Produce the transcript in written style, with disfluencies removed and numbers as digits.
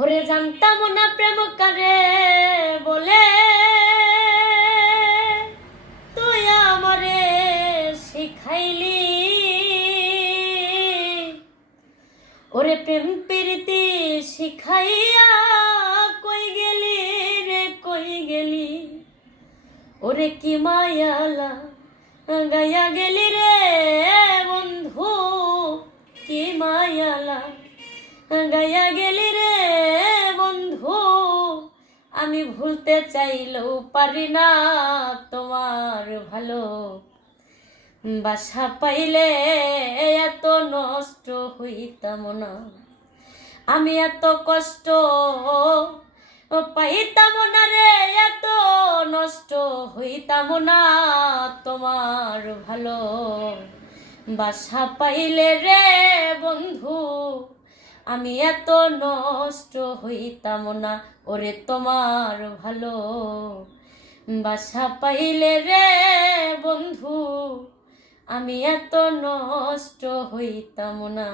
ওরে জানতাম না প্রেম কারে বলে, তুই আমারে শিখাইলি। ওরে প্রেম প্রীতি শিখাইয়া কই গেলি রে কই গেলি। ওরে কি মায়ালা গাইয়া গেলি রে বন্ধু, কি মায়ালা গাইয়া গেলি রে বন্ধু। আমি ভুলতে চাইলেও পারি না তোমার ভালো বাসা পাইলে এত নষ্ট হইতাম না। আমি এত কষ্ট পাইতাম না রে, এত নষ্ট হইতাম না তোমার ভালো বাসা পাইলে রে বন্ধু। আমি এত নষ্ট হইতাম না ওরে তোমার ভালো বাসা পাইলে রে বন্ধু। আমি এত নষ্ট হইতাম না।